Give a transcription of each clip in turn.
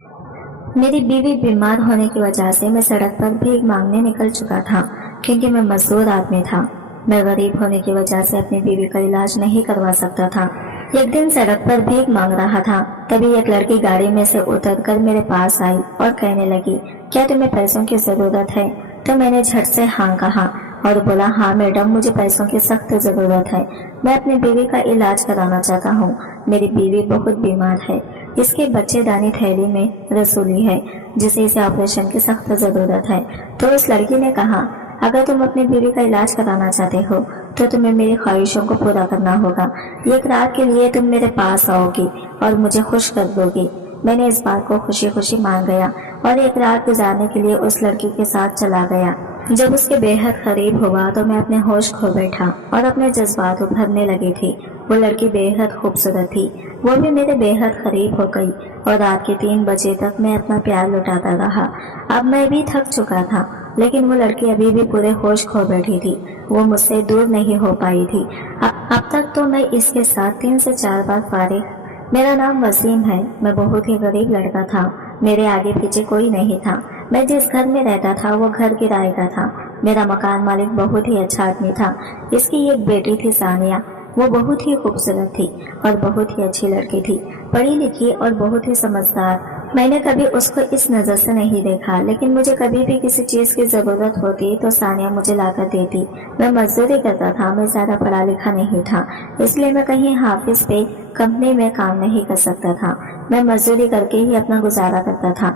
मेरी बीवी बीमार होने की वजह से मैं सड़क पर भीख मांगने निकल चुका था, क्योंकि मैं मजदूर आदमी था। मैं गरीब होने की वजह से अपनी बीवी का इलाज नहीं करवा सकता था। एक दिन सड़क पर भीख मांग रहा था, तभी एक लड़की गाड़ी में से उतरकर मेरे पास आई और कहने लगी, क्या तुम्हें पैसों की जरूरत है? तो मैंने झट से हाँ कहा और बोला, हाँ मैडम, मुझे पैसों की सख्त जरूरत है। मैं अपनी बीवी का इलाज कराना चाहता हूँ। मेरी बीवी बहुत बीमार है। इसके बच्चेदानी थैली में रसूली है, जिसे इसे ऑपरेशन की सख्त जरूरत है। तो उस लड़की ने कहा, अगर तुम अपनी बीवी का इलाज कराना चाहते हो तो तुम्हें मेरी ख्वाहिशों को पूरा करना होगा। एक रात के लिए तुम मेरे पास आओगी और मुझे खुश कर दोगी। मैंने इस बात को खुशी खुशी मान गया और एक रात गुजारने के लिए उस लड़की के साथ चला गया। जब उसके बेहद करीब हुआ तो मैं अपने होश खो बैठा और अपने जज्बात उभरने लगी थी। वो लड़की बेहद खूबसूरत थी, वो भी मेरे बेहद करीब हो गई और रात के 3 बजे तक मैं अपना प्यार लुटाता रहा। अब मैं भी थक चुका था, लेकिन वो लड़की अभी भी पूरे होश खो बैठी थी। वो मुझसे दूर नहीं हो पाई थी। अब तक तो मैं इसके साथ 3 से 4 बार फारिग। मेरा नाम वसीम है। मैं बहुत ही गरीब लड़का था। मेरे आगे पीछे कोई नहीं था। मैं जिस घर में रहता था वो घर किराए का था। मेरा मकान मालिक बहुत ही अच्छा आदमी था। इसकी एक बेटी थी सानिया। वो बहुत ही खूबसूरत थी और बहुत ही अच्छी लड़की थी, पढ़ी लिखी और बहुत ही समझदार। मैंने कभी उसको इस नज़र से नहीं देखा, लेकिन मुझे कभी भी किसी चीज़ की ज़रूरत होती तो सानिया मुझे लाकर देती। मैं मजदूरी करता था, मैं ज़्यादा पढ़ा लिखा नहीं था, इसलिए मैं कहीं हाफिज पे कंपनी में काम नहीं कर सकता था। मैं मजदूरी करके ही अपना गुजारा करता था।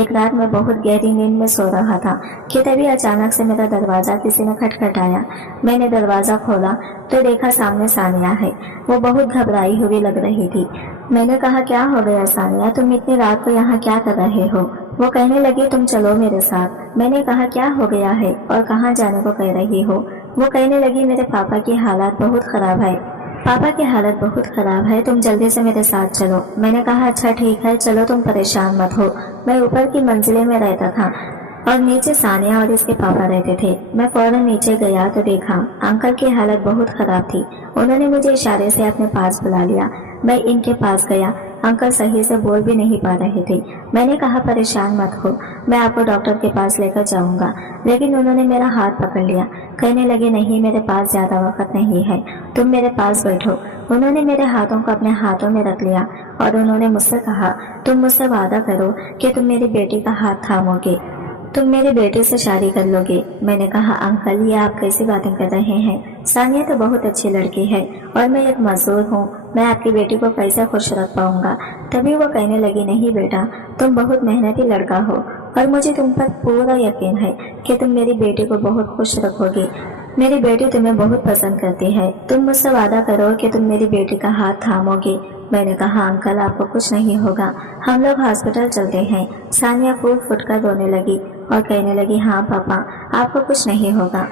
एक रात मैं बहुत गहरी नींद में सो रहा था कि तभी अचानक से मेरा दरवाज़ा किसी ने खटखटाया। मैंने दरवाज़ा खोला तो देखा सामने सानिया है। वो बहुत घबराई हुई लग रही थी। मैंने कहा, क्या हो गया सानिया, तुम इतनी रात को यहाँ क्या कर रहे हो? वो कहने लगी, तुम चलो मेरे साथ। मैंने कहा, क्या हो गया है और कहाँ जाने को कह रही हो? वो कहने लगी, मेरे पापा की हालत बहुत खराब है। पापा की हालत बहुत खराब है, तुम जल्दी से मेरे साथ चलो। मैंने कहा, अच्छा ठीक है, चलो, तुम परेशान मत हो। मैं ऊपर की मंजिले में रहता था और नीचे सानिया और इसके पापा रहते थे। मैं फौरन नीचे गया तो देखा अंकल की हालत बहुत खराब थी। उन्होंने मुझे इशारे से अपने पास बुला लिया। मैं इनके पास गया। अंकल सही से बोल भी नहीं पा रहे थे। मैंने कहा, परेशान मत हो, मैं आपको डॉक्टर के पास लेकर जाऊंगा। लेकिन उन्होंने मेरा हाथ पकड़ लिया। कहने लगे, नहीं, मेरे पास ज्यादा वक्त नहीं है, तुम मेरे पास बैठो। उन्होंने मेरे हाथों को अपने हाथों में रख लिया और उन्होंने मुझसे कहा, तुम मुझसे वादा करो कि तुम मेरी बेटी का हाथ थामोगे, तुम मेरी बेटी से शादी कर लोगे। मैंने कहा, अंकल, ये आप कैसी बातें कर रहे हैं? सानिया तो बहुत अच्छी लड़की है और मैं एक मजदूर हूँ, मैं आपकी बेटी को कैसे खुश रख पाऊंगा? तभी वो कहने लगी, नहीं बेटा, तुम बहुत मेहनती लड़का हो और मुझे तुम पर पूरा यकीन है कि तुम मेरी बेटी को बहुत खुश रखोगे। मेरी बेटी तुम्हें बहुत पसंद करती है। तुम मुझसे वादा करो कि तुम मेरी बेटी का हाथ थामोगे। मैंने कहा, अंकल, आपको कुछ नहीं होगा, हम लोग हॉस्पिटल चलते हैं। सानिया फूट फूट कर रोने लगी और कहने लगी, हाँ पापा, आपको कुछ नहीं होगा,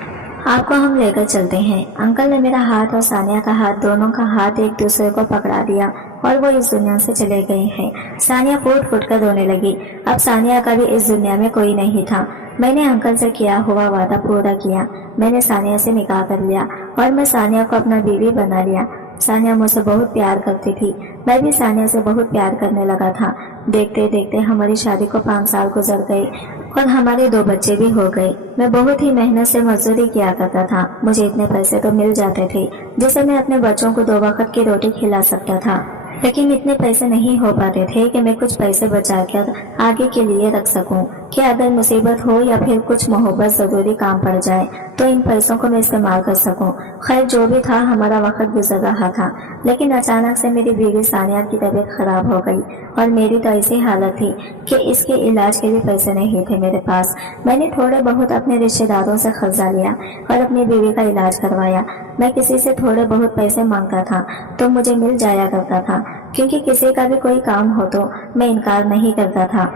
आपको हम लेकर चलते हैं। अंकल ने मेरा हाथ और सानिया का हाथ, दोनों का हाथ एक दूसरे को पकड़ा दिया और वो इस दुनिया से चले गए हैं। सानिया फूट फूट कर रोने लगी। अब सानिया का भी इस दुनिया में कोई नहीं था। मैंने अंकल से किया हुआ वादा पूरा किया। मैंने सानिया से निकाह कर लिया और मैं सानिया को अपना बीवी बना लिया। सानिया मुझसे बहुत प्यार करती थी, मैं भी सानिया से बहुत प्यार करने लगा था। देखते देखते हमारी शादी को 5 साल गुजर गए और हमारे 2 बच्चे भी हो गए। मैं बहुत ही मेहनत से मजदूरी किया करता था। मुझे इतने पैसे तो मिल जाते थे जिससे मैं अपने बच्चों को 2 वक्त की रोटी खिला सकता था, लेकिन इतने पैसे नहीं हो पाते थे कि मैं कुछ पैसे बचाकर आगे के लिए रख सकूं कि अगर मुसीबत हो या फिर कुछ मोहब्बत जरूरी काम पड़ जाए तो इन पैसों को मैं इस्तेमाल कर सकूं। खैर, जो भी था, हमारा वक्त गुजर रहा था। लेकिन अचानक से मेरी बीवी सानिया की तबीयत खराब हो गई और मेरी तो ऐसी हालत थी कि इसके इलाज के भी पैसे नहीं थे मेरे पास। मैंने थोड़े बहुत अपने रिश्तेदारों से कर्जा लिया और अपनी बीवी का इलाज करवाया। मैं किसी से थोड़े बहुत पैसे मांगता था तो मुझे मिल जाया करता था, क्योंकि किसी का भी कोई काम हो तो मैं इनकार नहीं करता था।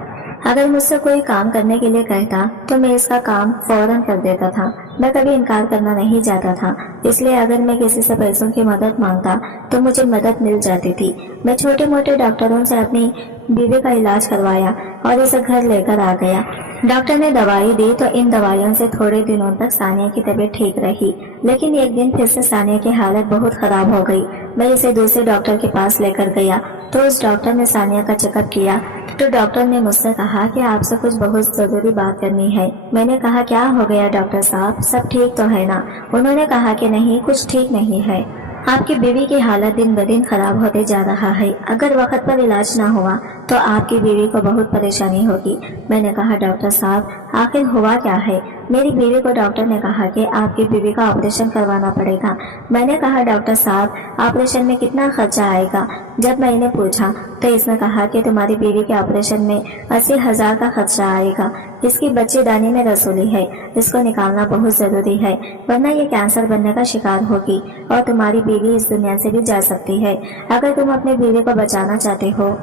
अगर मुझसे कोई काम करने के लिए कहता तो मैं इसका काम फौरन कर देता था। मैं कभी इनकार करना नहीं चाहता था, इसलिए अगर मैं किसी से पैसों की मदद मांगता तो मुझे मदद मिल जाती थी। मैं छोटे मोटे डॉक्टरों से अपनी बीवी का इलाज करवाया और इसे घर लेकर आ गया। डॉक्टर ने दवाई दी तो इन दवाइयों से थोड़े दिनों तक सानिया की तबीयत ठीक रही, लेकिन एक दिन फिर से सानिया की हालत बहुत खराब हो गई। मैं इसे दूसरे डॉक्टर के पास लेकर गया तो उस डॉक्टर ने सानिया का चेकअप किया तो डॉक्टर ने मुझसे कहा कि आपसे कुछ बहुत जरूरी बात करनी है। मैंने कहा क्या हो गया डॉक्टर साहब, सब ठीक तो है ना? उन्होंने कहा कि नहीं, कुछ ठीक नहीं है, आपकी बीवी की हालत दिन ब दिन खराब होते जा रहा है। अगर वक्त पर इलाज ना हुआ तो आपकी बीवी को बहुत परेशानी होगी। मैंने कहा डॉक्टर साहब आखिर हुआ क्या है? मेरी बीवी को डॉक्टर ने कहा कि आपकी बीवी का ऑपरेशन करवाना पड़ेगा। मैंने कहा डॉक्टर साहब ऑपरेशन में कितना खर्चा आएगा? जब मैंने पूछा तो इसने कहा कि तुम्हारी बीवी के ऑपरेशन में 80,000 का खर्चा आएगा। इसकी बच्चेदानी में रसोली है, इसको निकालना बहुत जरूरी है, वरना ये कैंसर बनने का शिकार होगी और तुम्हारी बीवी इस दुनिया से भी जा सकती है। अगर तुम अपनी बीवी को बचाना चाहते हो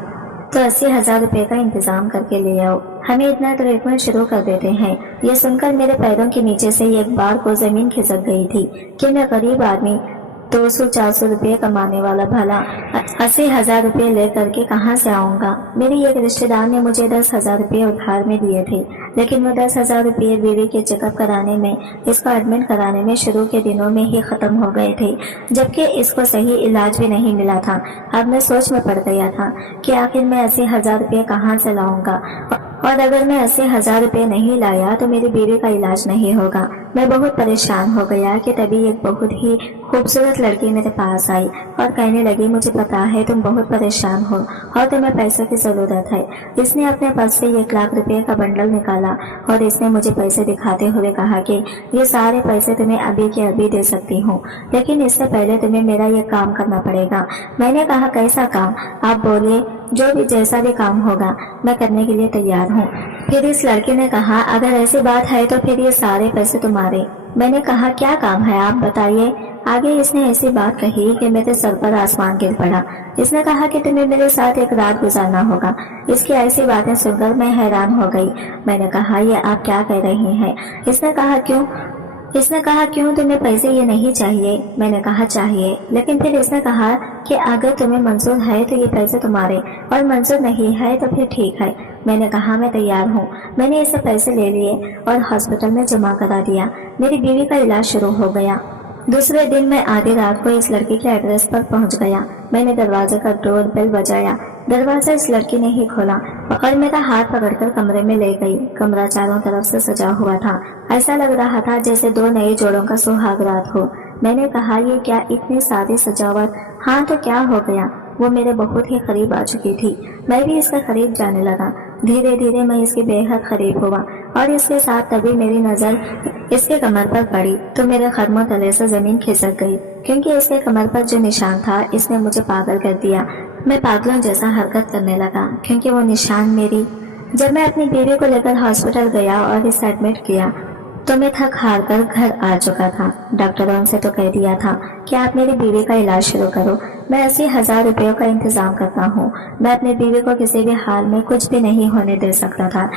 तो 80,000 रुपए का इंतजाम करके ले आओ, हमें इतना ट्रीटमेंट शुरू कर देते हैं। यह सुनकर मेरे पैरों के नीचे से एक बार को जमीन खिसक गई थी कि मैं गरीब आदमी 200-400 रुपये कमाने वाला भला 80,000 रुपये ले करके कहाँ से आऊँगा। मेरी एक रिश्तेदार ने मुझे 10,000 रुपये उधार में दिए थे, लेकिन वो 10,000 रुपये बीवी के चेकअप कराने में, इसको एडमिट कराने में शुरू के दिनों में ही खत्म हो गए थे, जबकि इसको सही इलाज भी नहीं मिला था। अब मैं सोच में पड़ गया था कि आखिर मैं 80,000 रुपये कहाँ से लाऊंगा, और अगर मैं 80,000 रुपये नहीं लाया तो मेरी बीवी का इलाज नहीं होगा। मैं बहुत परेशान हो गया कि तभी एक बहुत ही खूबसूरत लड़की मेरे पास आई और कहने लगी मुझे पता है तुम बहुत परेशान हो और तुम्हें पैसों की जरूरत है। इसने अपने पर्स से 1 लाख रुपए का बंडल निकाला और इसने मुझे पैसे दिखाते हुए कहा कि ये सारे पैसे तुम्हें अभी के अभी दे सकती हूँ, लेकिन इससे पहले तुम्हें मेरा ये काम करना पड़ेगा। मैंने कहा कैसा काम? आप बोलिए, जो भी जैसा भी काम होगा मैं करने के लिए तैयार हूँ। फिर इस लड़की ने कहा अगर ऐसी बात है तो फिर ये सारे पैसे तुम्हारे। मैंने कहा क्या काम है आप बताइए। आगे इसने ऐसी बात कही कि मेरे सर पर आसमान गिर पड़ा। इसने कहा कि तुम्हें मेरे साथ एक रात गुजारना होगा। इसकी ऐसी बातें सुनकर मैं हैरान हो गई। मैंने कहा ये आप क्या कह रही हैं? इसने कहा क्यों? तुम्हें पैसे ये नहीं चाहिए? मैंने कहा चाहिए, लेकिन फिर इसने कहा कि अगर तुम्हें मंजूर है तो ये पैसे तुम्हारे, और मंजूर नहीं है तो फिर ठीक है। मैंने कहा मैं तैयार हूँ। मैंने इसे पैसे ले लिए और हॉस्पिटल में जमा करा दिया। मेरी बीवी का इलाज शुरू हो गया। दूसरे दिन मैं आधी रात को इस लड़की के एड्रेस पर पहुंच गया। मैंने दरवाजे का डोर बेल बजाया। दरवाजा इस लड़की ने ही खोला और मेरा हाथ पकड़कर कमरे में ले गई। कमरा चारों तरफ से सजा हुआ था। ऐसा लग रहा था जैसे 2 नए जोड़ों का सुहाग रात हो। मैंने कहा ये क्या इतनी सादी सजावट? हाँ तो क्या हो गया? वो मेरे बहुत ही करीब आ चुकी थी। मैं भी इसके करीब जाने लगा। धीरे धीरे मैं इसके बेहद करीब हुआ और इसके साथ तभी मेरी नजर इसके कमर पर पड़ी तो मेरे कदमों तले से जमीन खिसक गई, क्योंकि इसके कमर पर जो निशान था इसने मुझे पागल कर दिया। मैं पागलों जैसा हरकत करने लगा क्योंकि वो निशान मेरी। जब मैं अपनी बीवी को लेकर हॉस्पिटल गया और इसे एडमिट किया तो मैं थक हार कर घर आ चुका था। डॉक्टरों से तो कह दिया था कि आप मेरी बीवी का इलाज शुरू करो, मैं 80,000 रुपयों का इंतजाम करता हूँ। मैं अपनी बीवी को किसी भी हाल में कुछ भी नहीं होने दे सकता था,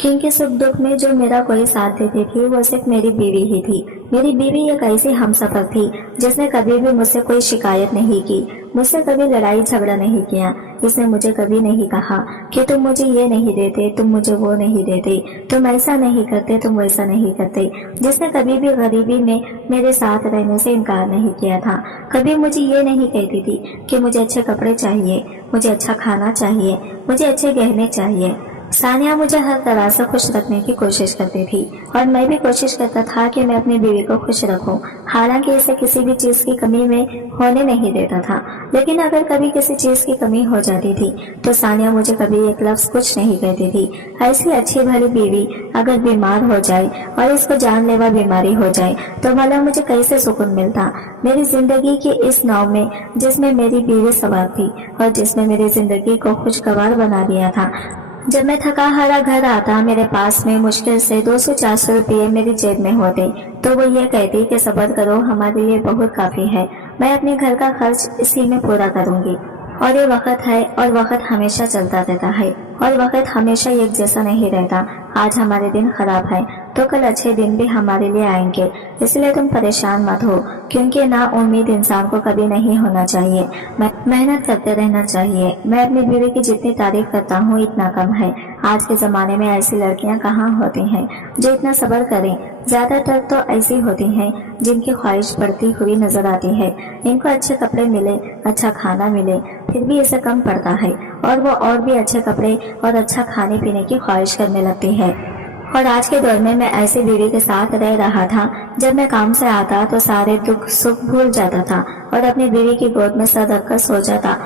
क्योंकि सुख दुख में जो मेरा कोई साथ देती थी वो सिर्फ मेरी बीवी ही थी। मेरी बीवी एक ऐसी हमसफर थी जिसने कभी भी मुझसे कोई शिकायत नहीं की, मुझसे कभी लड़ाई झगड़ा नहीं किया। इसने मुझे कभी नहीं कहा कि तुम मुझे ये नहीं देते, तुम मुझे वो नहीं देते, तुम ऐसा नहीं करते, तुम वैसा नहीं करते। जिसने कभी भी गरीबी में मेरे साथ रहने से इनकार नहीं किया था। कभी मुझे ये नहीं कहती थी कि मुझे अच्छे कपड़े चाहिए, मुझे अच्छा खाना चाहिए, मुझे अच्छे गहने चाहिए। सानिया मुझे हर तरह से खुश रखने की कोशिश करती थी और मैं भी कोशिश करता था कि मैं अपनी बीवी को खुश रखूं। हालांकि इसे किसी भी चीज की कमी में होने नहीं देता था, लेकिन अगर कभी किसी चीज की कमी हो जाती थी तो सानिया मुझे कभी एक लफ्ज कुछ नहीं कहती थी। ऐसी अच्छी भली बीवी अगर बीमार हो जाए और इसको जानलेवा बीमारी हो जाए तो भला मुझे कैसे सुकून मिलता। मेरी जिंदगी की इस नाव में जिसमें मेरी बीवी सवार थी और जिसने मेरी जिंदगी को खुशगवार बना दिया था। जब मैं थका हारा घर आता मेरे पास में मुश्किल से 200-400 रुपये मेरी जेब में होते तो वो ये कहती कि सब्र करो, हमारे लिए बहुत काफी है, मैं अपने घर का खर्च इसी में पूरा करूंगी। और ये वक्त है और वक्त हमेशा चलता रहता है और वक्त हमेशा एक जैसा नहीं रहता। आज हमारे दिन खराब है तो कल अच्छे दिन भी हमारे लिए आएंगे, इसलिए तुम परेशान मत हो, क्योंकि ना उम्मीद इंसान को कभी नहीं होना चाहिए। मेहनत करते रहना चाहिए। मैं अपनी बीवी की जितनी तारीफ करता हूँ इतना कम है। आज के ज़माने में ऐसी लड़कियाँ कहाँ होती हैं जो इतना सब्र करें। ज़्यादातर तो ऐसी होती हैं जिनकी ख्वाहिश बढ़ती हुई नजर आती है। इनको अच्छे कपड़े मिले, अच्छा खाना मिले, फिर भी इसे कम पड़ता है और वो और भी अच्छे कपड़े और अच्छा खाने पीने की ख्वाहिश करने लगती है। और आज के दौर में मैं ऐसी बीवी के साथ रह रहा था, जब मैं काम से आता तो सारे दुख सुख भूल जाता था और अपनी बीवी की गोद में सर रखकर सो जाता।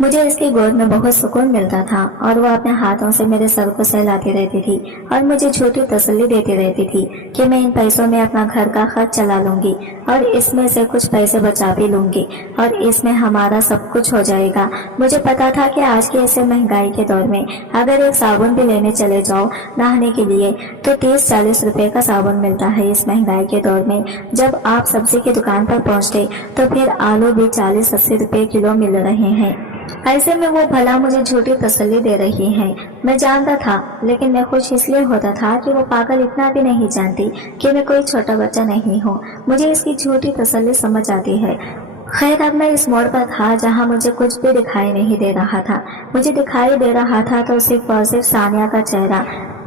मुझे इसकी गोद में बहुत सुकून मिलता था और वो अपने हाथों से मेरे सर को सहलाती रहती थी और मुझे झूठी तसल्ली देती रहती थी कि मैं इन पैसों में अपना घर का खर्च चला लूंगी और इसमें से कुछ पैसे बचा भी लूंगी और इसमें हमारा सब कुछ हो जाएगा। मुझे पता था कि आज की ऐसे महंगाई के दौर में अगर एक साबुन भी लेने चले जाओ नहाने के लिए तो 30-40 रुपए का साबुन मिलता है। इस महंगाई के दौर में जब आप सब्जी की दुकान पर पहुंचते तो फिर आलू भी 40-80 रुपए किलो मिल रहे हैं। ऐसे में वो भला मुझे झूठी तसल्ली दे रही है। मैं जानता था, लेकिन मैं खुश इसलिए होता था कि वो पागल इतना भी नहीं जानती कि मैं कोई छोटा बच्चा नहीं हूँ। मुझे इसकी झूठी तसल्ली समझ आती है। खैर, अब मैं इस मोड़ पर था जहाँ मुझे कुछ भी दिखाई नहीं दे रहा था। मुझे दिखाई दे रहा था तो सिर्फ और सिर्फ सानिया का चेहरा।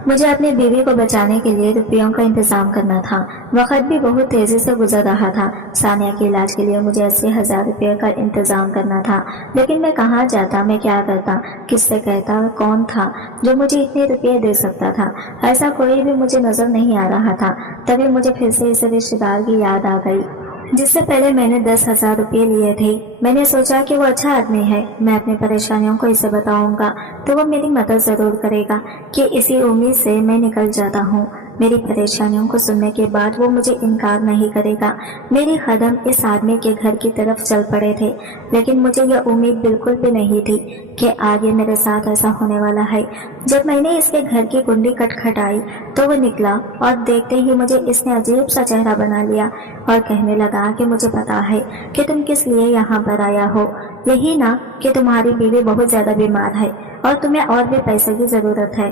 मुझे अपनी बीवी को बचाने के लिए रुपयों का इंतजाम करना था। वक्त भी बहुत तेजी से गुजर रहा था। सानिया के इलाज के लिए मुझे 80,000 रुपये का इंतजाम करना था, लेकिन मैं कहाँ जाता, मैं क्या करता, किससे कहता, कौन था जो मुझे इतने रुपये दे सकता था। ऐसा कोई भी मुझे नजर नहीं आ रहा था। तभी मुझे फिर से इस रिश्तेदार की याद आ गई जिससे पहले मैंने 10,000 रुपये लिए थे। मैंने सोचा कि वो अच्छा आदमी है, मैं अपनी परेशानियों को इसे बताऊंगा तो वो मेरी मदद जरूर करेगा। कि इसी उम्मीद से मैं निकल जाता हूँ। मेरी परेशानियों को सुनने के बाद वो मुझे इनकार नहीं करेगा। मेरे कदम इस आदमी के घर की तरफ चल पड़े थे, लेकिन मुझे यह उम्मीद बिल्कुल भी नहीं थी कि आगे मेरे साथ ऐसा होने वाला है। जब मैंने इसके घर की कुंडी खटखटाई तो वो निकला और देखते ही मुझे इसने अजीब सा चेहरा बना लिया और कहने लगा कि मुझे पता है कि तुम किस लिए यहाँ पर आया हो। यही ना कि तुम्हारी बीवी बहुत ज्यादा बीमार है और तुम्हें और भी पैसे की जरूरत है।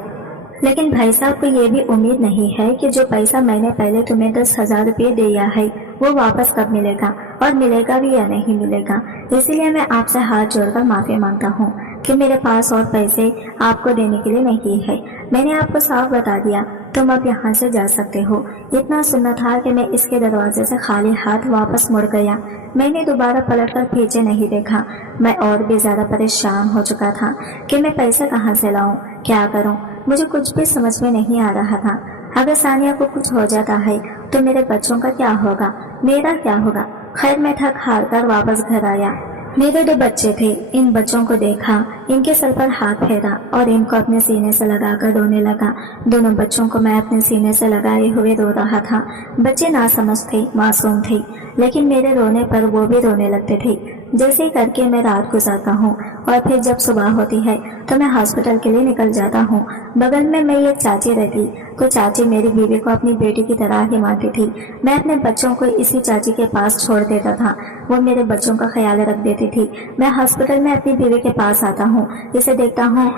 लेकिन भाई साहब को ये भी उम्मीद नहीं है कि जो पैसा मैंने पहले तुम्हें 10,000 रुपये दिया है वो वापस कब मिलेगा और मिलेगा भी या नहीं मिलेगा। इसीलिए मैं आपसे हाथ जोड़कर माफी मांगता हूँ कि मेरे पास और पैसे आपको देने के लिए नहीं है। मैंने आपको साफ बता दिया, तुम अब यहाँ से जा सकते हो। इतना सुनना था कि मैं इसके दरवाजे से खाली हाथ वापस मुड़ गया। मैंने दोबारा पलटकर पीछे नहीं देखा। मैं और भी ज्यादा परेशान हो चुका था कि मैं पैसे कहाँ से लाऊं, क्या करूं। मुझे कुछ भी समझ में नहीं आ रहा था। अगर सानिया को कुछ हो जाता है तो मेरे बच्चों का क्या होगा, मेरा क्या होगा। खैर, मैं थक हार कर वापस घर आया। मेरे 2 बच्चे थे। इन बच्चों को देखा, इनके सर पर हाथ फेरा और इनको अपने सीने से लगाकर रोने लगा। दोनों बच्चों को मैं अपने सीने से लगाए हुए रो रहा था। बच्चे नासमझ थे, मासूम थे, लेकिन मेरे रोने पर वो भी रोने लगते थे। जैसे करके मैं रात गुजारता हूँ और फिर जब सुबह होती है तो मैं हॉस्पिटल के लिए निकल जाता हूँ। बगल में मेरी एक चाची रहती तो चाची मेरी बीवी को अपनी बेटी की तरह ही मानती थी। मैं अपने बच्चों को इसी चाची के पास छोड़ देता था, वो मेरे बच्चों का ख्याल रख देती थी। मैं हॉस्पिटल में अपनी बीवी के पास आता हूँ, इसे देखता हूँ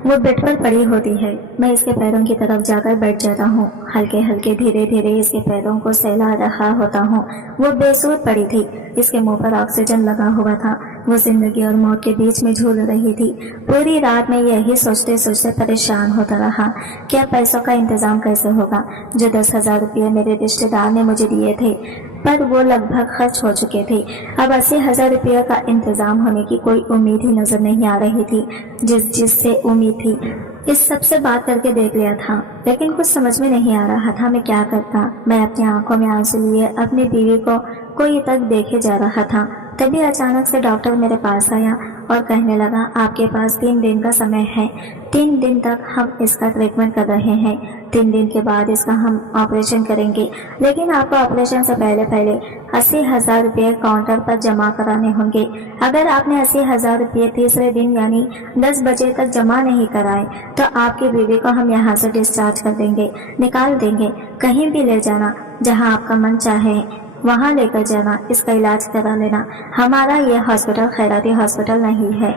वो बेड पर पड़ी होती है। मैं इसके पैरों की तरफ जाकर बैठ जाता हूँ। हल्के हल्के धीरे धीरे इसके पैरों को सहला रहा होता हूँ। वो बेसुध पड़ी थी, इसके मुंह पर ऑक्सीजन लगा हुआ था। वो जिंदगी और मौत के बीच में झूल रही थी। पूरी रात में यही सोचते सोचते परेशान होता रहा कि अब पैसों का इंतजाम कैसे होगा। जो 10,000 रुपये मेरे रिश्तेदार ने मुझे दिए थे पर वो लगभग खर्च हो चुके थे। अब 80,000 रुपये का इंतजाम होने की कोई उम्मीद ही नजर नहीं आ रही थी। जिससे उम्मीद थी इस सब से बात करके देख लिया था, लेकिन कुछ समझ में नहीं आ रहा था मैं क्या करता। मैं अपनी आंखों में आंसू लिए अपनी बीवी को कोई तक देखे जा रहा था। तभी अचानक से डॉक्टर मेरे पास आया और कहने लगा, आपके पास 3 दिन का समय है। 3 दिन तक हम इसका ट्रीटमेंट कर रहे हैं। 3 दिन के बाद इसका हम ऑपरेशन करेंगे, लेकिन आपको ऑपरेशन से पहले 80,000 रुपये काउंटर पर जमा कराने होंगे। अगर आपने 80,000 रुपये तीसरे दिन यानी 10 बजे तक जमा नहीं कराए तो आपकी बीवी को हम यहाँ से डिस्चार्ज कर देंगे, निकाल देंगे। कहीं भी ले जाना, जहाँ आपका मन चाहे वहाँ लेकर जाना, इसका इलाज करा लेना। हमारा यह हॉस्पिटल खैराती हॉस्पिटल नहीं है।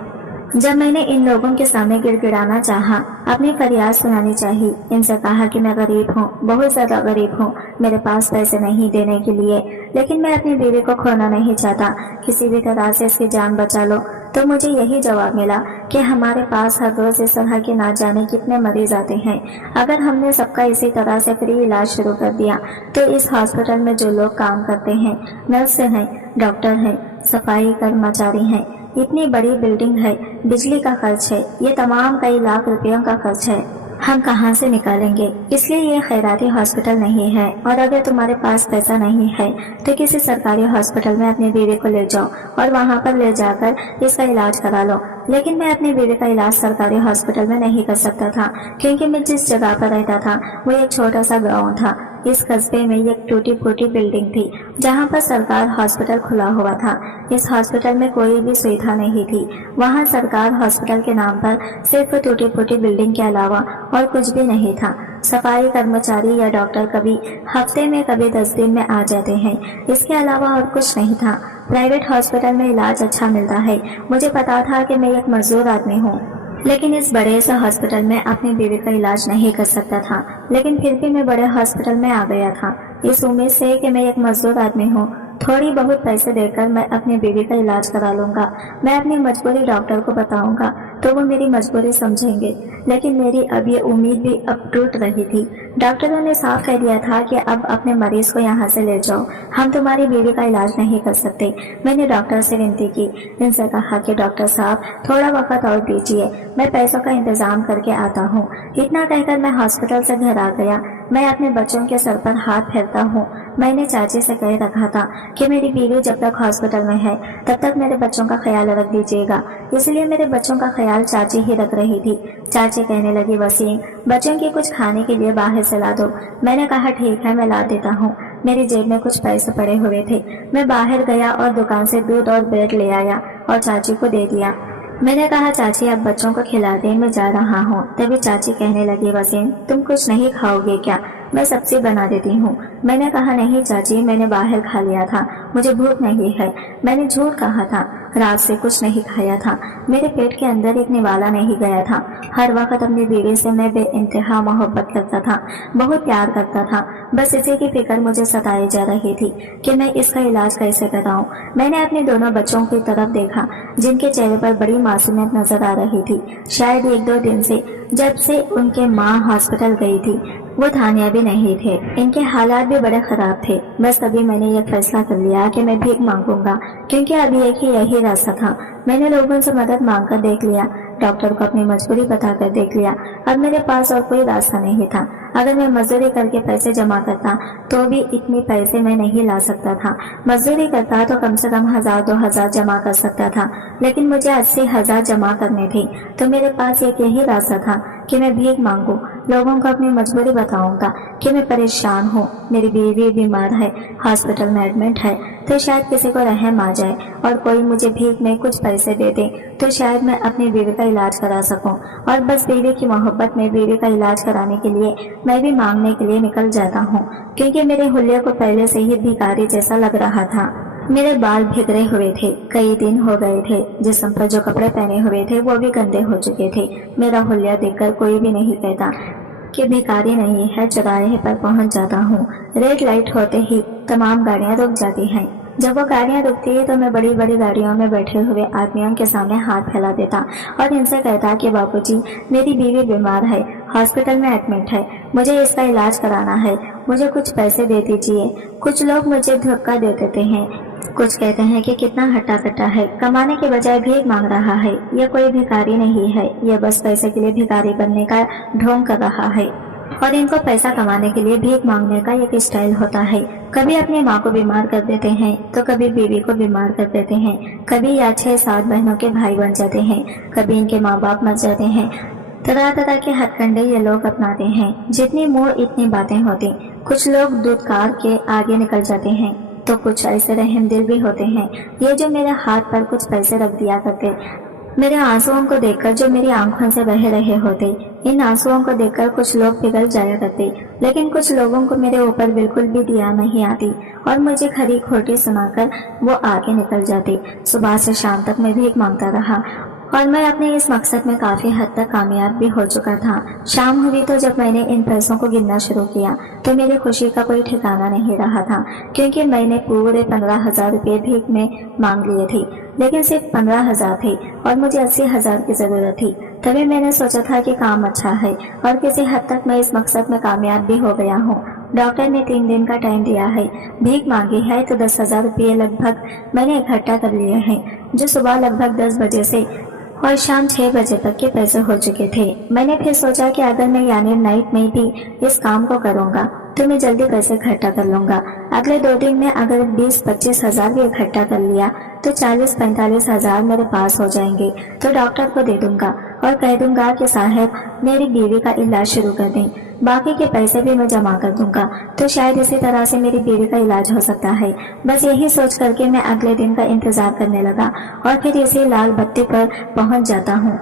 जब मैंने इन लोगों के सामने गिड़गिड़ाना चाहा, अपनी फरियाद सुनानी चाहिए, इनसे कहा कि मैं गरीब हूँ, बहुत ज्यादा गरीब हूँ, मेरे पास पैसे नहीं देने के लिए, लेकिन मैं अपनी बीवी को खोना नहीं चाहता, किसी भी तरह से इसकी जान बचा लो, तो मुझे यही जवाब मिला कि हमारे पास हर रोज इस तरह के ना जाने कितने मरीज आते हैं। अगर हमने सबका इसी तरह से फ्री इलाज शुरू कर दिया तो इस हॉस्पिटल में जो लोग काम करते हैं, नर्स हैं, डॉक्टर हैं, सफाई कर्मचारी हैं, इतनी बड़ी बिल्डिंग है, बिजली का खर्च है, ये तमाम कई लाख रुपयों का खर्च है, हम कहाँ से निकालेंगे। इसलिए ये खैराती हॉस्पिटल नहीं है, और अगर तुम्हारे पास पैसा नहीं है तो किसी सरकारी हॉस्पिटल में अपनी बीवी को ले जाओ और वहाँ पर ले जाकर इसका इलाज करा लो। लेकिन मैं अपनी बीवी का इलाज सरकारी हॉस्पिटल में नहीं कर सकता था, क्योंकि मैं जिस जगह पर रहता था वो एक छोटा सा गाँव था। इस कस्बे में एक टूटी फूटी बिल्डिंग थी जहाँ पर सरकार हॉस्पिटल खुला हुआ था। इस हॉस्पिटल में कोई भी सुविधा नहीं थी। वहाँ सरकार हॉस्पिटल के नाम पर सिर्फ टूटी फूटी बिल्डिंग के अलावा और कुछ भी नहीं था। सफाई कर्मचारी या डॉक्टर कभी हफ्ते में, कभी 10 दिन में आ जाते हैं, इसके अलावा और कुछ नहीं था। प्राइवेट हॉस्पिटल में इलाज अच्छा मिलता है। मुझे पता था कि मैं एक मजदूर आदमी हूँ, लेकिन इस बड़े से हॉस्पिटल में अपनी बीवी का इलाज नहीं कर सकता था। लेकिन फिर भी मैं बड़े हॉस्पिटल में आ गया था, इस उम्मीद से कि मैं एक मजदूर आदमी हूँ, थोड़ी बहुत पैसे देकर मैं अपनी बीवी का इलाज करा लूंगा। मैं अपनी मजबूरी डॉक्टर को बताऊंगा तो वो मेरी मजबूरी समझेंगे। लेकिन मेरी अब ये उम्मीद भी अब टूट रही थी। डॉक्टरों ने साफ कह दिया था कि अब अपने मरीज को यहाँ से ले जाओ, हम तुम्हारी बीवी का इलाज नहीं कर सकते। मैंने डॉक्टर से विनती की, इनसे कहा कि डॉक्टर साहब थोड़ा वक्त और दीजिए, मैं पैसों का इंतजाम करके आता हूँ। इतना कहकर मैं हॉस्पिटल से घर आ गया। मैं अपने बच्चों के सर पर हाथ फेरता हूँ। मैंने चाची से कह रखा था कि मेरी बीवी जब तक हॉस्पिटल में है तब तक मेरे बच्चों का ख्याल रख दीजिएगा, इसलिए मेरे बच्चों का ख्याल चाची ही रख रही थी। चाची कहने लगी, वसीम बच्चों की कुछ खाने के लिए बाहर से ला दो। मैंने कहा ठीक है, मैं ला देता हूँ। मेरी जेब में कुछ पैसे पड़े हुए थे। मैं बाहर गया और दुकान से दूध और ब्रेड ले आया और चाची को दे दिया। मैंने कहा चाची अब बच्चों को खिला दे, मैं जा रहा हूँ। तभी चाची कहने लगी, वसीम तुम कुछ नहीं खाओगे क्या, मैं सब्जी बना देती हूँ। मैंने कहा नहीं चाची, मैंने बाहर खा लिया था, मुझे भूख नहीं है। मैंने झूठ कहा था, रात से कुछ नहीं खाया था। मेरे पेट के अंदर एक निवाला नहीं गया था। हर वक्त अपनी बीवी से मैं बेइंतहा मोहब्बत करता था, बहुत प्यार करता था। बस इसी की फिक्र मुझे सताई जा रही थी कि मैं इसका इलाज कैसे कराऊं। मैंने अपने दोनों बच्चों की तरफ देखा जिनके चेहरे पर बड़ी मासूमियत नजर आ रही थी। शायद 1-2 दिन से जब से उनके माँ हॉस्पिटल गई थी वो थानिया भी नहीं थे। इनके हालात भी बड़े खराब थे। बस तभी मैंने यह फैसला कर लिया कि मैं भीख मांगूंगा, क्योंकि अभी एक ही यही रास्ता था। मैंने लोगों से मदद मांगकर देख लिया, डॉक्टर को अपनी मजबूरी बताकर देख लिया। अब मेरे पास और कोई रास्ता नहीं था। अगर मैं मजदूरी करके पैसे जमा करता तो भी इतने पैसे मैं नहीं ला सकता था। मजदूरी करता तो कम से कम 1000-2000 जमा कर सकता था, लेकिन मुझे 80,000 जमा करने थे। तो मेरे पास एक यही रास्ता था कि मैं भीख मांगू, लोगों को अपनी मजबूरी बताऊंगा कि मैं परेशान हूँ, मेरी बीवी बीमार है, हॉस्पिटल में एडमिट है, तो शायद किसी को रहम आ जाए और कोई मुझे भीख में कुछ पैसे दे दे, तो शायद मैं अपनी बीवी का इलाज करा सकूं। और बस बीवी की मोहब्बत में बीवी का इलाज कराने के लिए मैं भी मांगने के लिए निकल जाता हूँ, क्योंकि मेरे हुलिया को पहले से ही भिखारी जैसा लग रहा था। मेरे बाल बिखरे हुए थे, कई दिन हो गए थे। जिस्म पर जो कपड़े पहने हुए थे वो भी गंदे हो चुके थे। मेरा हुलिया देखकर कोई भी नहीं कहता कि भिखारी नहीं है। चौराहे पर पहुंच जाता हूँ। रेड लाइट होते ही तमाम गाड़ियाँ रुक जाती हैं। जब वो गाड़ियाँ रुकती है तो मैं बड़ी बड़ी गाड़ियों में बैठे हुए आदमियों के सामने हाथ फैला देता और इनसे कहता कि बापूजी मेरी बीवी बीमार है, हॉस्पिटल में एडमिट है, मुझे इसका इलाज कराना है, मुझे कुछ पैसे दे दीजिए। कुछ लोग मुझे धक्का दे देते हैं, कुछ कहते हैं कि कितना हट्टा कट्टा है, कमाने के बजाय भीख मांग रहा है। यह कोई भिखारी नहीं है, यह बस पैसे के लिए भिखारी बनने का ढोंग कर रहा है। और इनको पैसा कमाने के लिए भीख मांगने का एक स्टाइल होता है। कभी अपनी माँ को बीमार कर देते हैं तो कभी बीवी को बीमार कर देते हैं, कभी या 6-7 बहनों के भाई बन जाते हैं, कभी इनके माँ बाप मर जाते हैं। तरह तरह के हथकंडे ये लोग अपनाते हैं। जितनी मुंह इतनी बातें होती। कुछ लोग दूधकार के आगे निकल जाते हैं तो कुछ ऐसे रहमदिल भी होते हैं, ये जो मेरे हाथ पर कुछ पैसे रख दिया करते, मेरे आंसुओं को देखकर जो मेरी आंखों से बह रहे होते। इन आंसुओं को देखकर कुछ लोग पिघल जाया करते, लेकिन कुछ लोगों को मेरे ऊपर बिल्कुल भी दया नहीं आती और मुझे खरी खोटी सुनाकर वो आगे निकल जाते। सुबह से शाम तक मैं भीख मांगता रहा और मैं अपने इस मकसद में काफी हद तक कामयाब भी हो चुका था। शाम हुई तो जब मैंने इन पैसों को गिनना शुरू किया तो मेरी खुशी का कोई ठिकाना नहीं रहा था, क्योंकि मैंने पूरे 15,000 रुपये भीख में मांग लिए थे, लेकिन सिर्फ 15,000 थे और मुझे 80,000 की जरूरत थी। तभी मैंने सोचा था कि काम अच्छा है और किसी हद तक मैं इस मकसद में कामयाब भी हो गया हूँ। डॉक्टर ने 3 दिन का टाइम दिया है, भीख मांगी है तो 10,000 रुपये लगभग मैंने इकट्ठा कर लिए हैं, जो सुबह लगभग 10 बजे से और शाम 6 बजे तक के पैसे हो चुके थे। मैंने फिर सोचा कि अगर मैं यानी नाइट में भी इस काम को करूंगा तो मैं जल्दी पैसे इकट्ठा कर लूंगा। अगले 2 दिन में अगर 20-25 हजार भी इकट्ठा कर लिया तो 40-45 हजार मेरे पास हो जाएंगे, तो डॉक्टर को दे दूंगा और कह दूंगा कि साहब मेरी बीवी का इलाज शुरू कर दें, बाकी के पैसे भी मैं जमा कर दूंगा, तो शायद इसी तरह से मेरी बीवी का इलाज हो सकता है। बस यही सोच करके मैं अगले दिन का इंतजार करने लगा और फिर इसी लाल बत्ती पर पहुंच जाता हूँ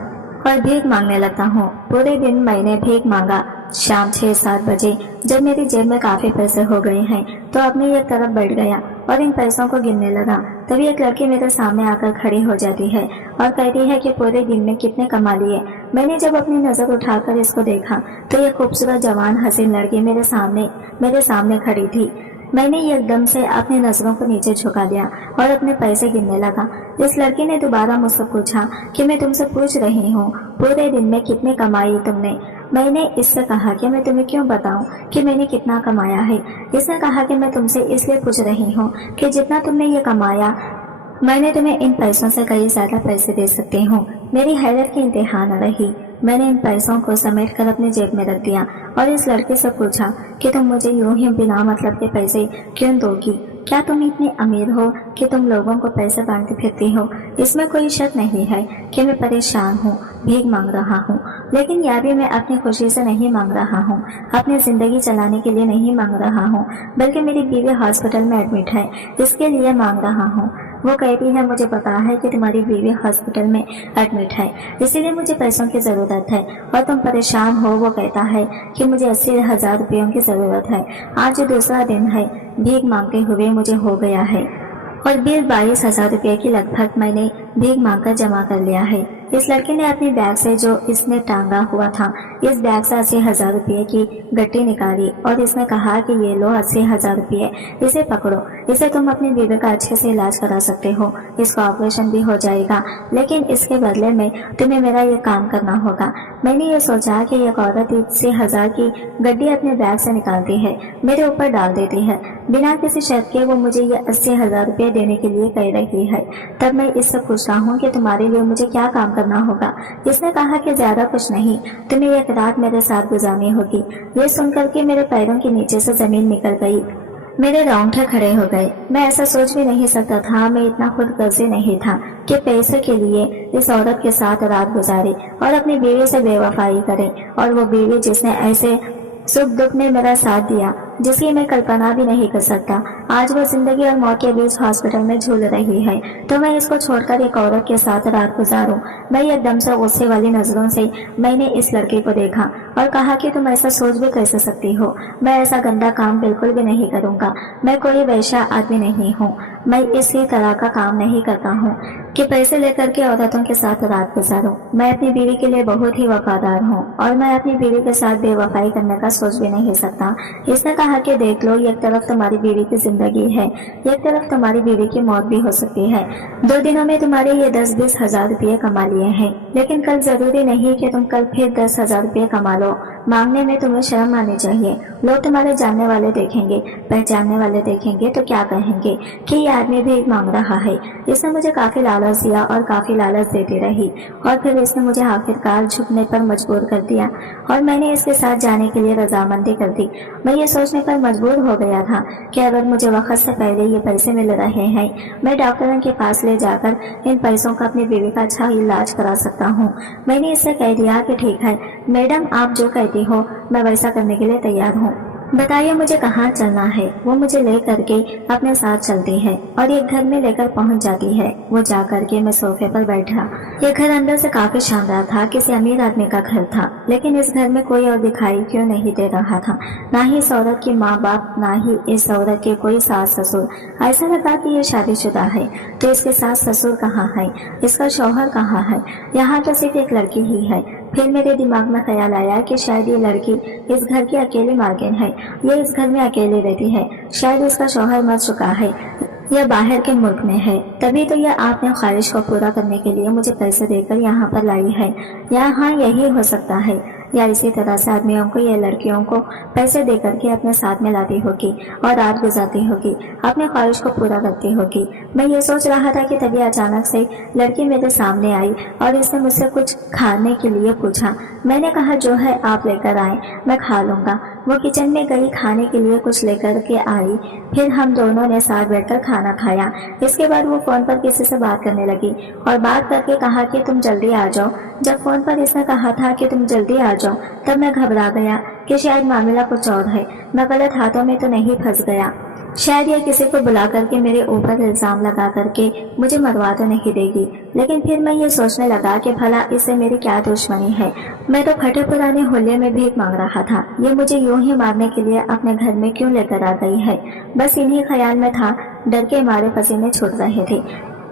और भीख मांगने लगता हूँ। पूरे दिन मैंने भीख मांगा। शाम 6-7 बजे जब मेरी जेब में काफी पैसे हो गए हैं तो अपनी एक तरफ बैठ गया और इन पैसों को गिनने लगा। तभी एक लड़की मेरे सामने आकर खड़ी हो जाती है और कहती है कि पूरे दिन में कितने कमा लिए। मैंने जब अपनी नजर उठाकर इसको देखा तो ये खूबसूरत जवान हसीन लड़की मेरे सामने खड़ी थी। मैंने एकदम से अपनी नजरों को नीचे झुका दिया और अपने पैसे गिनने लगा। इस लड़की ने दोबारा मुझसे पूछा कि मैं तुमसे पूछ रही हूँ पूरे दिन में कितने कमाई तुमने। मैंने इससे कहा कि मैं तुम्हें क्यों बताऊं कि मैंने कितना कमाया है। इसने कहा कि मैं तुमसे इसलिए पूछ रही हूँ कि जितना तुमने ये कमाया मैंने तुम्हें इन पैसों से कई ज्यादा पैसे दे सकती हूँ। मेरी हैरत की इंतहा न रही। मैंने इन पैसों को समेट कर अपनी जेब में रख दिया और इस लड़के से पूछा कि तुम मुझे यूं ही बिना मतलब के पैसे क्यों दोगी? क्या तुम इतनी अमीर हो कि तुम लोगों को पैसे बांटती फिरती हो? इसमें कोई शक नहीं है कि मैं परेशान हूँ, भीख मांग रहा हूँ, लेकिन यह भी मैं अपनी खुशी से नहीं मांग रहा हूँ, अपनी जिंदगी चलाने के लिए नहीं मांग रहा हूँ, बल्कि मेरी बीवी हॉस्पिटल में एडमिट है इसके लिए मांग रहा हूँ। वो कहती है मुझे पता है कि तुम्हारी बीवी हॉस्पिटल में एडमिट है, इसीलिए मुझे पैसों की जरूरत है और तुम परेशान हो। वो कहता है कि मुझे 80,000 रुपयों की जरूरत है। आज दूसरा दिन है भीख मांगते हुए मुझे हो गया है और बिल 22,000 रुपये की लगभग मैंने भीख मांगकर जमा कर लिया है। इस लड़के ने अपनी बैग से जो इसने टांगा हुआ था इस बैग से 80,000 रुपये की गट्टी निकाली और इसने कहा कि ये लो 80,000 रुपये, इसे पकड़ो, इसे तुम अपनी बीवी का अच्छे से इलाज करा सकते हो, इसका ऑपरेशन भी हो जाएगा, लेकिन इसके बदले में तुम्हें मेरा ये काम करना होगा। मैंने ये सोचा कि एक औरत 80,000 की गड्डी अपने बैग से निकालती है, मेरे ऊपर डाल देती है, बिना किसी शर्त के वो मुझे ये 80,000 रुपये देने के लिए कह रही है। तब मैं इससे पूछता हूँ कि तुम्हारे लिए मुझे क्या काम करना होगा। इसने कहा कि ज्यादा कुछ नहीं, तुम्हें एक रात मेरे साथ गुजारनी होगी। ये सुनकर के मेरे पैरों के नीचे से जमीन निकल गई, मेरे रोंगटे खड़े हो गए। मैं ऐसा सोच भी नहीं सकता था, मैं इतना खुद गर्जी नहीं था कि पैसे के लिए इस औरत के साथ रात गुजारे और अपनी बीवी से बेवफाई करे, और वो बीवी जिसने ऐसे सुख दुख में मेरा साथ दिया जिसकी मैं कल्पना भी नहीं कर सकता, आज वो जिंदगी और मौत के बीच हॉस्पिटल में झूल रही है। तो मैं इसको छोड़कर एक औरत के साथ रात गुजारूं? मैं एकदम से गुस्से वाली नजरों से मैंने इस लड़के को देखा और कहा कि तुम ऐसा सोच भी कैसे सकती हो? मैं ऐसा गंदा काम बिल्कुल भी नहीं करूंगा। मैं कोई वैसा आदमी नहीं हूँ, मैं इसी तरह का काम नहीं करता हूँ कि पैसे लेकर के औरतों के साथ रात गुजारूं। मैं अपनी बीवी के लिए बहुत ही वफादार हूँ और मैं अपनी बीवी के साथ बेवफाई करने का सोच भी नहीं सकता। इसने कहा कि देख लो, एक तरफ तुम्हारी बीवी की जिंदगी है, एक तरफ तुम्हारी बीवी की मौत भी हो सकती है। 2 दिनों में तुम्हारे ये 10-20 हजार रुपये कमा लिए हैं, लेकिन कल जरूरी नहीं कि तुम कल फिर 10,000 रुपये कमा लो। मांगने में तुम्हें शर्म आनी चाहिए। लोग तुम्हारे जानने वाले देखेंगे, पहचानने वाले देखेंगे तो क्या कहेंगे कि ये आदमी भी मांग रहा है। इसने मुझे काफी लालच दिया और काफी लालच देती रही और फिर इसने मुझे आखिरकार झुकने पर मजबूर कर दिया और मैंने इसके साथ जाने के लिए रजामंदी कर दी। मैं ये सोचने पर मजबूर हो गया था कि अगर मुझे वक्त से पहले ये पैसे मिल रहे हैं, मैं डॉक्टरों के पास ले जाकर इन पैसों का अपनी बीवी का अच्छा इलाज करा सकता हूँ। मैंने इससे कह दिया कि ठीक है मैडम, आप जो कहती हो मैं वैसा करने के लिए तैयार हूँ। بتائیے مجھے کہاں چلنا ہے۔ وہ مجھے لے کر کے اپنے ساتھ چلتی ہے اور ایک گھر میں لے کر پہنچ جاتی ہے۔ وہ جا کر کے میں صوفے پر بیٹھا۔ یہ گھر اندر سے کافی شاندار تھا، کسی امیر آدمی کا گھر تھا، لیکن اس گھر میں کوئی اور دکھائی کیوں نہیں دے رہا تھا، نہ ہی اس عورت کی ماں باپ، نہ ہی اس عورت کے کوئی ساس سسر۔ ایسا لگا کہ یہ شادی شدہ ہے تو اس کے ساس سسر کہاں ہے، اس کا شوہر کہاں ہے، یہاں تو صرف ایک لڑکی ہی ہے۔ پھر میرے دماغ میں خیال آیا کہ شاید یہ لڑکی اس گھر کی اکیلی مالکن ہے، یہ اس گھر میں اکیلی رہتی ہے، شاید اس کا شوہر مر چکا ہے یا باہر کے ملک میں ہے، تبھی تو یہ اپنے خواہش کو پورا کرنے کے لیے مجھے پیسے دے کر یہاں پر لائی ہے، یا ہاں یہی ہو سکتا ہے، یا اسی طرح سے آدمیوں کو یا لڑکیوں کو پیسے دے کر کے اپنے ساتھ میں لاتی ہوگی اور رات گزارتی ہوگی، اپنے خواہش کو پورا کرتی ہوگی۔ میں یہ سوچ رہا تھا کہ تبھی اچانک سے لڑکی میرے سامنے آئی اور اس نے مجھ سے کچھ کھانے کے لیے پوچھا۔ میں نے کہا جو ہے آپ لے کر آئیں، میں کھا لوں گا۔ وہ کچن میں گئی، کھانے کے لیے کچھ لے کر کے آئی، پھر ہم دونوں نے ساتھ بیٹھ کر کھانا کھایا۔ اس کے بعد وہ فون پر کسی سے بات کرنے لگی اور بات کر کے کہا کہ تم جلدی آ جاؤ۔ جب فون پر اس نے کہا تھا کہ تم جلدی آ جاؤ، تب میں گھبرا گیا کہ شاید معاملہ کچھ اور ہے، میں غلط ہاتھوں میں تو نہیں پھنس گیا، شاید یہ کسی کو بلا کر کے میرے اوپر الزام لگا کر کے مجھے مروا تو نہیں دے گی۔ لیکن پھر میں یہ سوچنے لگا کہ بھلا اس سے میری کیا دشمنی ہے، میں تو پھٹے پرانے حلیے میں بھیک مانگ رہا تھا، یہ مجھے یوں ہی مارنے کے لیے اپنے گھر میں کیوں لے کر آ گئی ہے۔ بس انہی خیال میں تھا، ڈر کے مارے پسینے چھوٹ رہے تھے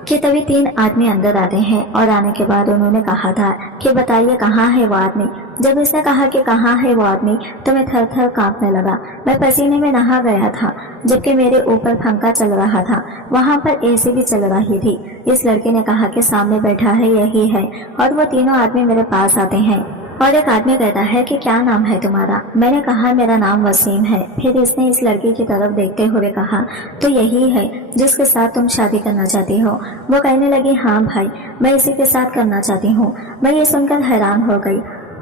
کہ تبھی 3 آدمی اندر آتے ہیں اور آنے کے بعد انہوں نے کہا تھا کہ بتائیے کہاں ہے وہ آدمی۔ جب اس نے کہا کہ کہاں ہے وہ آدمی تو میں تھر تھر کانپنے لگا، میں پسینے میں نہا گیا تھا، جبکہ میرے اوپر پنکھا چل رہا تھا، وہاں پر اے سی بھی چل رہی تھی۔ اس لڑکے نے کہا کہ سامنے بیٹھا ہے یہی ہے، اور وہ تینوں آدمی میرے پاس آتے ہیں اور ایک آدمی کہتا ہے کہ کیا نام ہے تمہارا؟ میں نے کہا میرا نام وسیم ہے۔ پھر اس نے اس لڑکی کی طرف دیکھتے ہوئے کہا تو یہی ہے جس کے ساتھ تم شادی کرنا چاہتی ہو؟ وہ کہنے لگی ہاں بھائی، میں اسی کے ساتھ کرنا چاہتی ہوں۔ میں یہ سن کر حیران ہو گئی،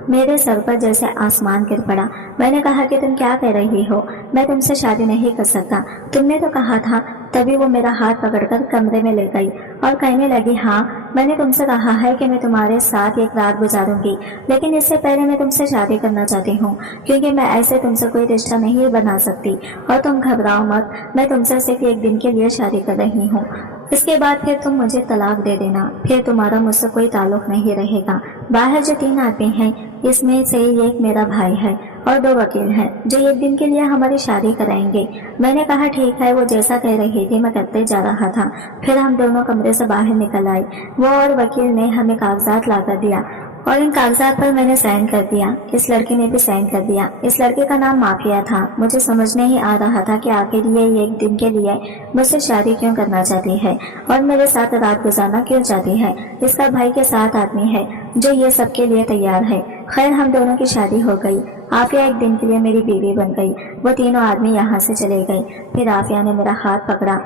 میرے سر پر جیسے آسمان گر پڑا۔ میں نے کہا کہ تم کیا کہہ رہی ہو، میں تم سے شادی نہیں کر سکتا، تم نے تو کہا تھا۔ تبھی وہ میرا ہاتھ پکڑ کر کمرے میں لے گئی اور کہنے لگی ہاں میں نے تم سے کہا ہے کہ میں تمہارے ساتھ ایک رات گزاروں گی، لیکن اس سے پہلے میں تم سے شادی کرنا چاہتی ہوں، کیونکہ میں ایسے تم سے کوئی رشتہ نہیں بنا سکتی، اور تم گھبراؤ مت، میں تم سے صرف ایک دن کے لیے شادی کر رہی ہوں، اس کے بعد پھر تم مجھے طلاق دے دینا، پھر تمہارا مجھ سے کوئی تعلق نہیں رہے گا۔ باہر جو 3 آدمی ہیں اس میں سے ایک میرا بھائی ہے اور 2 وکیل ہیں جو ایک دن کے لیے ہماری شادی کرائیں گے۔ میں نے کہا ٹھیک ہے، وہ جیسا کہہ رہی تھی میں کرتے جا رہا تھا۔ پھر ہم دونوں کمرے سے باہر نکل آئے، وہ اور وکیل نے ہمیں کاغذات لا کر دیا اور ان کاغذات پر میں نے سائن کر دیا، اس لڑکی نے بھی سائن کر دیا۔ اس لڑکے کا نام مافیا تھا۔ مجھے سمجھ نہیں آ رہا تھا کہ آخر یہ ایک دن کے لیے مجھ سے شادی کیوں کرنا چاہتی ہے اور میرے ساتھ رات گزارنا کیوں چاہتی ہے۔ اس کا بھائی کے 7 آدمی ہے جو یہ سب کے لیے تیار ہے۔ خیر ہم دونوں کی شادی ہو گئی، عافیہ ایک دن کے لیے میری بیوی بن گئی۔ وہ تینوں آدمی یہاں سے چلے گئے۔ پھر عافیہ نے میرا ہاتھ پکڑا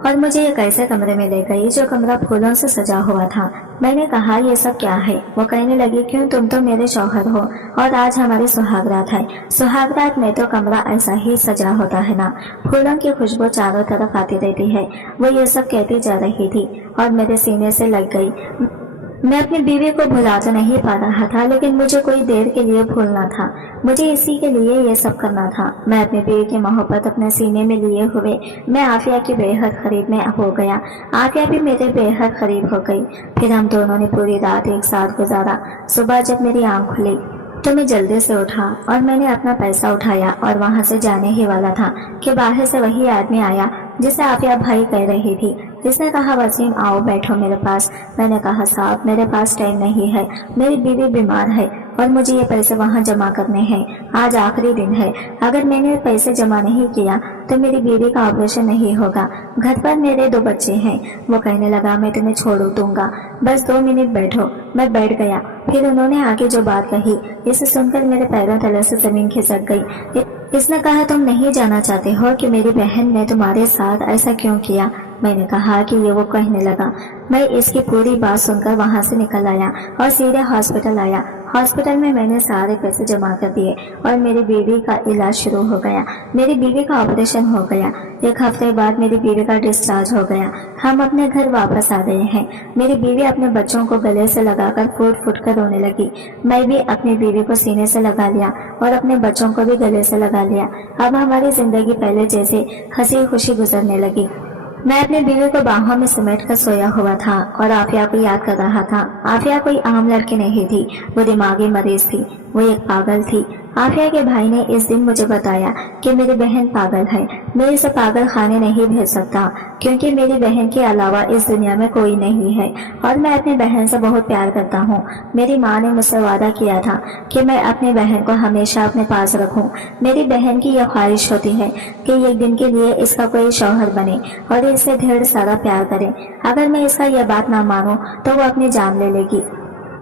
اور مجھے ایک ایسے کمرے میں لے گئی جو کمرہ پھولوں سے سجا ہوا تھا۔ میں نے کہا یہ سب کیا ہے؟ وہ کہنے لگی کیوں، تم تو میرے شوہر ہو اور آج ہماری سہاگ رات ہے۔ سہاگ رات میں تو کمرہ ایسا ہی سجا ہوتا ہے نا، پھولوں کی خوشبو چاروں طرف آتی رہتی ہے۔ وہ یہ سب کہتی جا رہی تھی اور میرے سینے سے لگ گئی۔ میں اپنی بیوی کو بھلا تو نہیں پا رہا تھا، لیکن مجھے کوئی دیر کے لیے بھولنا تھا، مجھے اسی کے لیے یہ سب کرنا تھا۔ میں اپنی بیوی کی محبت اپنے سینے میں لیے ہوئے میں عافیہ کی بے حد قریب میں ہو گیا، عافیہ بھی میرے بے حد قریب ہو گئی۔ پھر ہم دونوں نے پوری رات ایک ساتھ گزارا۔ صبح جب میری آنکھ کھلی تو میں جلدی سے اٹھا اور میں نے اپنا پیسہ اٹھایا اور وہاں سے جانے ہی والا تھا کہ باہر سے وہی آدمی آیا جسے عافیہ بھائی کہہ رہی تھی۔ اس نے کہا وسیم آؤ بیٹھو میرے پاس۔ میں نے کہا صاحب میرے پاس ٹائم نہیں ہے، میری بیوی بیمار ہے اور مجھے یہ پیسے وہاں جمع کرنے ہیں، آج آخری دن ہے، اگر میں نے پیسے جمع نہیں کیا تو میری بیوی کا آپریشن نہیں ہوگا، گھر پر میرے 2 بچے ہیں۔ وہ کہنے لگا میں تمہیں چھوڑ دوں گا، بس 2 منٹ بیٹھو۔ میں بیٹھ گیا۔ پھر انہوں نے آگے جو بات کہی اسے سن کر میرے پیروں تلے سے زمین کھسک گئی۔ اس نے کہا تم نہیں جانا چاہتے ہو کہ میری بہن نے تمہارے ساتھ ایسا کیوں کیا؟ میں نے کہا کہ یہ وہ کہنے لگا۔ میں اس کی پوری بات سن کر وہاں سے نکل آیا اور سیدھے ہاسپٹل آیا۔ हॉस्पिटल में मैंने सारे पैसे जमा कर दिए और मेरी बीवी का इलाज शुरू हो गया। मेरी बीवी का ऑपरेशन हो गया। 1 हफ्ते बाद मेरी बीवी का डिस्चार्ज हो गया। हम अपने घर वापस आ गए हैं। मेरी बीवी अपने बच्चों को गले से लगाकर फूट फूट कर रोने लगी। मैं भी अपनी बीवी को सीने से लगा लिया और अपने बच्चों को भी गले से लगा लिया। अब हमारी जिंदगी पहले जैसे हंसी खुशी गुजरने लगी। मैं अपनी बीवी को बाहों में समेट कर सोया हुआ था और आफिया को याद कर रहा था। आफिया कोई आम लड़की नहीं थी, वो दिमागी मरीज थी, वो एक पागल थी। आफिया के भाई ने इस दिन मुझे बताया कि मेरी बहन पागल है। मैं इसे पागल खाने नहीं भेज सकता क्योंकि मेरी बहन के अलावा इस दुनिया में कोई नहीं है और मैं अपनी बहन से बहुत प्यार करता हूँ। मेरी माँ ने मुझसे वादा किया था कि मैं अपनी बहन को हमेशा अपने पास रखूं। मेरी बहन की यह ख्वाहिश होती है कि एक दिन के लिए इसका कोई शौहर बने और इससे ढेर सारा प्यार करे। अगर मैं इसका यह बात ना मानूं तो वो अपनी जान ले लेगी,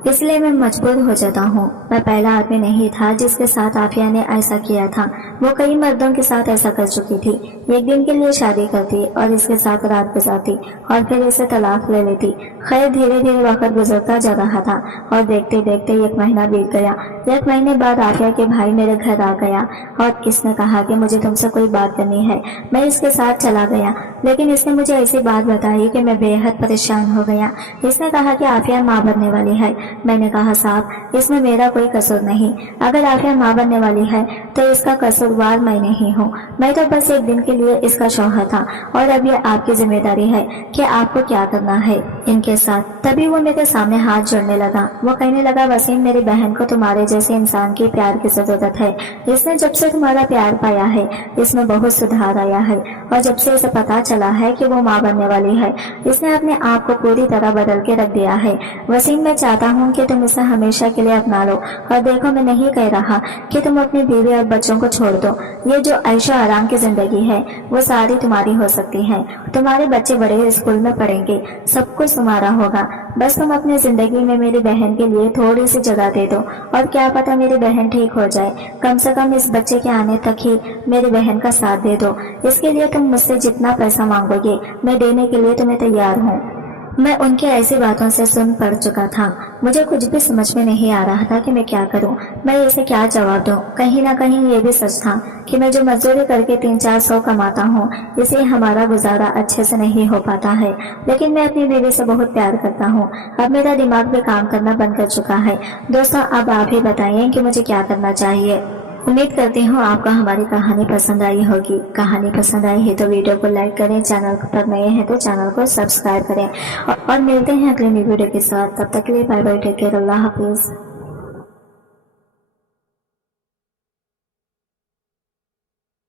इसलिए मैं मजबूर हो जाता हूँ। मैं पहला आदमी नहीं था जिसके साथ आफिया ने ऐसा किया था। वो कई मर्दों के साथ ऐसा कर चुकी थी। एक दिन के लिए शादी करती और इसके साथ रात गुजारती और फिर इसे तलाक ले लेती। खैर धीरे धीरे वक्त गुजरता जा रहा था और देखते देखते 1 महीना बीत गया। 1 महीने बाद आफिया के भाई मेरे घर आ गया और इसने कहा कि मुझे तुमसे कोई बात करनी है। मैं इसके साथ चला गया, लेकिन इसने मुझे ऐसी बात बताई कि मैं बेहद परेशान हो गया। इसने कहा कि आफिया माँ बनने वाली है। मैंने कहा साहब, इसमें मेरा कोई कसूर नहीं। अगर आफिया माँ बनने वाली है तो इसका कसूरवार मैं नहीं हूँ। मैं तो बस एक दिन के लिए इसका शौहर था और अब ये आपकी जिम्मेदारी है कि आपको क्या करना है इनके साथ। तभी वो मेरे सामने हाथ जोड़ने लगा। वो कहने लगा, वसीम, मेरी बहन को तुम्हारे जैसे इंसान की प्यार की जरूरत है। इसने जब से तुम्हारा प्यार पाया है इसमें बहुत सुधार आया है और जब से इसे पता चला है कि वो माँ बनने वाली है इसने अपने आप को पूरी तरह बदल के रख दिया है। वसीम, मैं चाहता हूँ कि तुम इसे हमेशा के लिए अपना लो। और देखो, मैं नहीं कह रहा कि तुम अपनी बीवी और बच्चों को छोड़ दो। ये जो ऐशो आराम की जिंदगी है वो सारी तुम्हारी हो सकती है। तुम्हारे बच्चे बड़े स्कूल में पढ़ेंगे, सब कुछ तुम्हारा होगा। बस तुम अपनी जिंदगी में मेरी बहन के लिए थोड़ी सी जगह दे दो और क्या पता मेरी बहन ठीक हो जाए। कम से कम इस बच्चे के आने तक ही मेरी बहन का साथ दे दो। इसके लिए तुम मुझसे जितना पैसा मांगोगे मैं देने के लिए तुम्हें तैयार हूँ। मैं उनकी ऐसी बातों से सुन पड़ चुका था। मुझे कुछ भी समझ में नहीं आ रहा था कि मैं क्या करूं। मैं इसे क्या जवाब दूं। कहीं ना कहीं ये भी सच था कि मैं जो मजदूरी करके 300-400 कमाता हूं इससे हमारा गुजारा अच्छे से नहीं हो पाता है। लेकिन मैं अपनी बीवी से बहुत प्यार करता हूं। अब मेरा दिमाग भी काम करना बंद कर चुका है। दोस्तों, अब आप ही बताइए कि मुझे क्या करना चाहिए। उम्मीद करती हूँ आपको हमारी कहानी पसंद आई होगी। कहानी पसंद आई है तो वीडियो को लाइक करें, चैनल पर नए हैं तो चैनल को सब्सक्राइब करें और मिलते हैं अगले वीडियो के साथ। तब तक के लिए बाय बाय, टेक केयर, अल्लाह हाफिज।